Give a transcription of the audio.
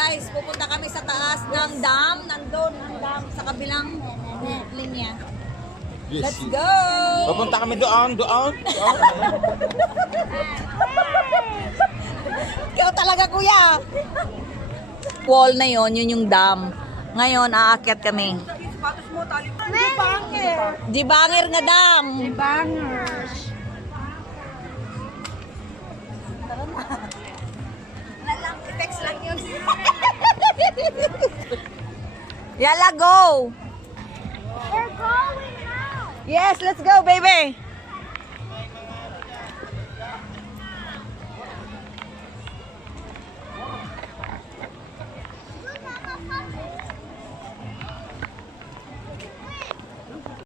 Guys, pupunta kami sa taas ng dam. Nandun ang dam sa kabilang linya. Yes, Let's go! Pupunta kami doon. Ikaw talaga, kuya. Wall na yon, yun yung dam. Ngayon, aakyat kami. Dibanger nga dam. Bangers. Text lang yun. Yala, go! We're going now. Yes, let's go, baby!